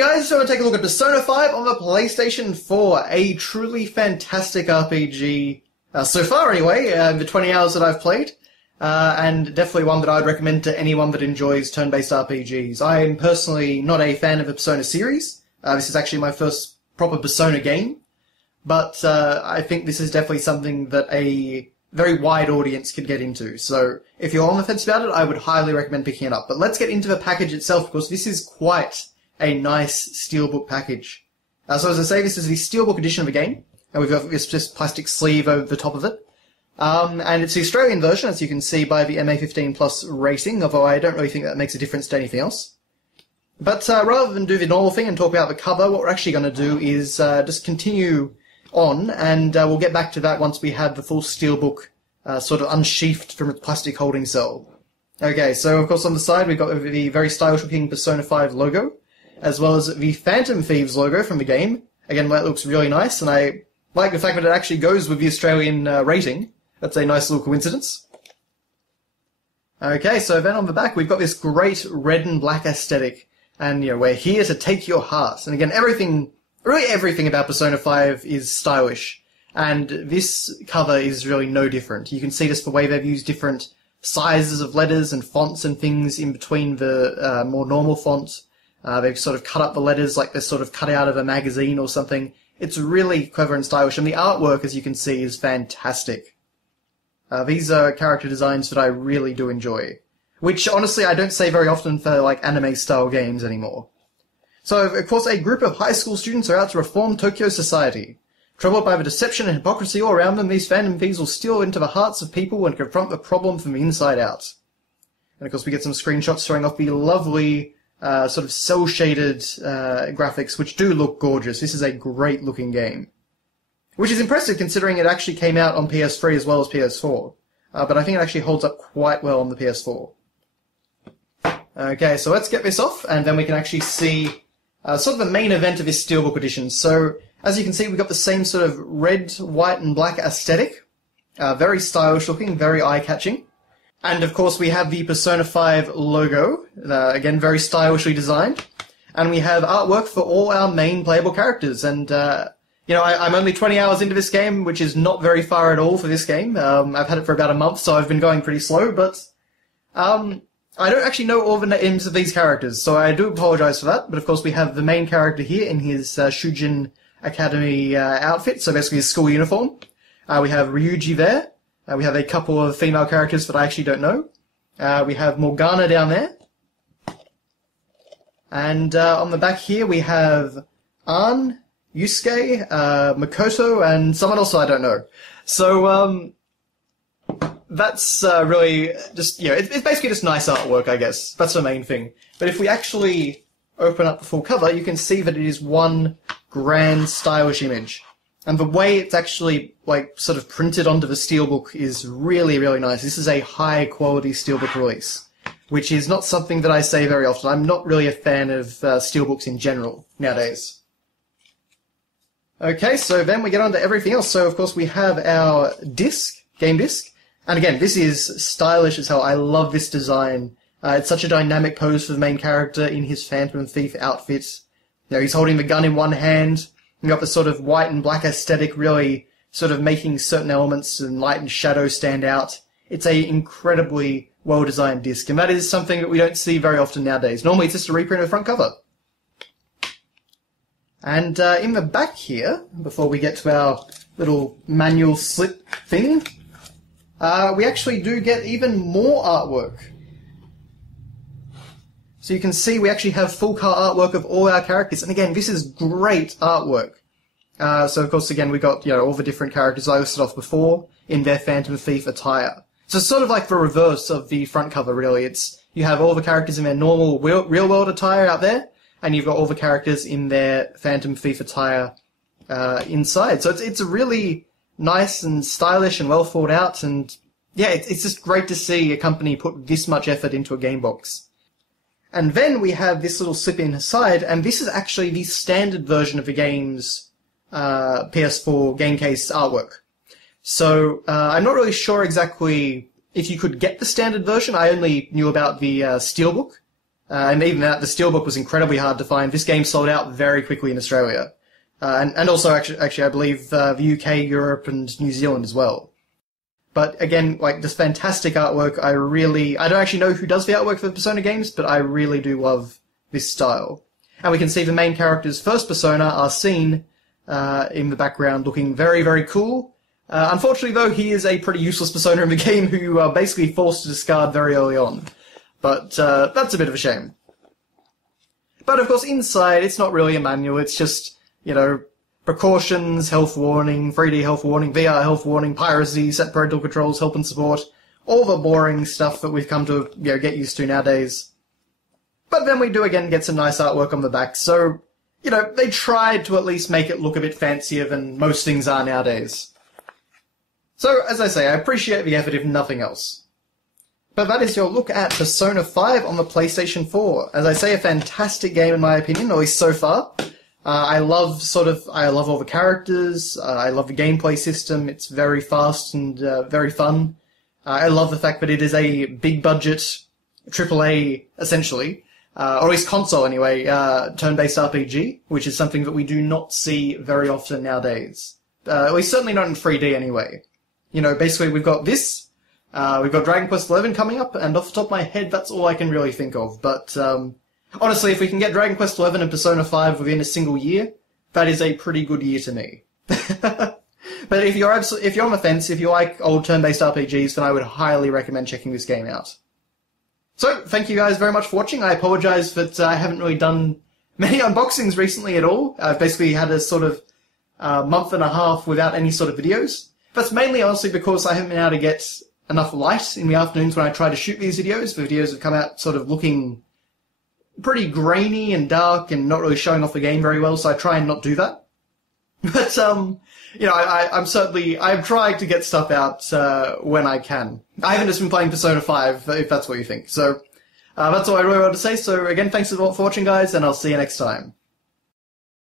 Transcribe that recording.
guys, so I'm going to take a look at Persona 5 on the PlayStation 4, a truly fantastic RPG, so far anyway, the 20 hours that I've played, and definitely one that I'd recommend to anyone that enjoys turn-based RPGs. I am personally not a fan of the Persona series. This is actually my first proper Persona game, but I think this is definitely something that a very wide audience could get into. So if you're on the fence about it, I would highly recommend picking it up. But let's get into the package itself, because this is quite a nice Steelbook package. So as I say, this is the Steelbook edition of the game, and we've got this just plastic sleeve over the top of it. And it's the Australian version, as you can see by the MA15 Plus rating, although I don't really think that makes a difference to anything else. But rather than do the normal thing and talk about the cover, what we're actually going to do is just continue on, and we'll get back to that once we have the full Steelbook sort of unsheathed from its plastic holding cell. Okay, so of course on the side we've got the very stylish-looking Persona 5 logo, as well as the Phantom Thieves logo from the game. Again, that looks really nice, and I like the fact that it actually goes with the Australian rating. That's a nice little coincidence. Okay, so then on the back we've got this great red and black aesthetic, and you know, we're here to take your heart. And again, really everything about Persona 5 is stylish, and this cover is really no different. You can see just the way they've used different sizes of letters and fonts and things in between the more normal font. They've sort of cut up the letters like they're sort of cut out of a magazine or something. It's really clever and stylish, and the artwork, as you can see, is fantastic. These are character designs that I really do enjoy, which honestly I don't say very often for like anime-style games anymore. So, of course, a group of high school students are out to reform Tokyo society. Troubled by the deception and hypocrisy all around them, these Phantom Thieves will steal into the hearts of people and confront the problem from the inside out. And, of course, we get some screenshots showing off the lovely, sort of cel-shaded graphics, which do look gorgeous. This is a great-looking game. Which is impressive, considering it actually came out on PS3 as well as PS4. But I think it actually holds up quite well on the PS4. Okay, so let's get this off, and then we can actually see sort of the main event of this Steelbook edition. So, as you can see, we've got the same sort of red, white, and black aesthetic. Very stylish looking, very eye-catching. And, of course, we have the Persona 5 logo, again, very stylishly designed. And we have artwork for all our main playable characters. And, you know, I'm only 20 hours into this game, which is not very far at all for this game. I've had it for about a month, so I've been going pretty slow, but I don't actually know all the names of these characters, so I do apologize for that. But of course we have the main character here in his Shujin Academy outfit, so basically his school uniform. We have Ryuji there. We have a couple of female characters that I actually don't know. We have Morgana down there. And on the back here we have Ann, Yusuke, Makoto, and someone else I don't know. So, that's really just, you know, it's basically just nice artwork, I guess. That's the main thing. But if we actually open up the full cover, you can see that it is one grand, stylish image. And the way it's actually, like, sort of printed onto the Steelbook is really, really nice. This is a high-quality Steelbook release, which is not something that I say very often. I'm not really a fan of Steelbooks in general nowadays. Okay, so then we get on to everything else. So, of course, we have our game disc. And again, this is stylish as hell. I love this design. It's such a dynamic pose for the main character in his Phantom Thief outfit. You know, he's holding the gun in one hand. You've got the sort of white and black aesthetic really sort of making certain elements and light and shadow stand out. It's a incredibly well-designed disc, and that is something that we don't see very often nowadays. Normally it's just a reprint of the front cover. And in the back here, before we get to our little manual slip thing, we actually do get even more artwork. So you can see we actually have full car artwork of all our characters, and again, this is great artwork. So of course, again, we got, you know, all the different characters I listed off before in their Phantom Thief attire. So it's sort of like the reverse of the front cover, really. You have all the characters in their normal real-world attire out there, and you've got all the characters in their Phantom Thief attire inside. So it's a really nice and stylish and well thought out, and yeah, it's just great to see a company put this much effort into a game box. And then we have this little slip inside, and this is actually the standard version of the game's PS4 game case artwork. So I'm not really sure exactly if you could get the standard version. I only knew about the Steelbook, And even that, the Steelbook was incredibly hard to find. This game sold out very quickly in Australia. And also, actually, I believe the UK, Europe, and New Zealand as well. But again, like, this fantastic artwork, I don't actually know who does the artwork for the Persona games, but I really do love this style. And we can see the main character's first persona are seen in the background looking very, very cool. Unfortunately, though, he is a pretty useless persona in the game who you are basically forced to discard very early on. But that's a bit of a shame. But of course, inside, it's not really a manual, it's just, you know, precautions, health warning, 3D health warning, VR health warning, piracy, set parental controls, help and support, all the boring stuff that we've come to, you know, get used to nowadays. But then we do again get some nice artwork on the back, so, you know, they tried to at least make it look a bit fancier than most things are nowadays. So, as I say, I appreciate the effort if nothing else. But that is your look at Persona 5 on the PlayStation 4. As I say, a fantastic game in my opinion, at least so far. I love all the characters, I love the gameplay system, it's very fast and very fun. I love the fact that it is a big budget, AAA, essentially, or at least console anyway, turn-based RPG, which is something that we do not see very often nowadays. At least certainly not in 3D anyway. You know, basically we've got this, we've got Dragon Quest XI coming up, and off the top of my head that's all I can really think of, but honestly, if we can get Dragon Quest XI and Persona 5 within a single year, that is a pretty good year to me. But if you're on the fence, if you like old turn-based RPGs, then I would highly recommend checking this game out. So, thank you guys very much for watching. I apologise that I haven't really done many unboxings recently at all. I've basically had a sort of month and a half without any sort of videos. That's mainly honestly because I haven't been able to get enough light in the afternoons when I try to shoot these videos. The videos have come out sort of looking pretty grainy and dark and not really showing off the game very well, so I try and not do that. But, you know, I'm trying to get stuff out, when I can. I haven't just been playing Persona 5, if that's what you think. So, that's all I really wanted to say. So, again, thanks for watching, guys, and I'll see you next time.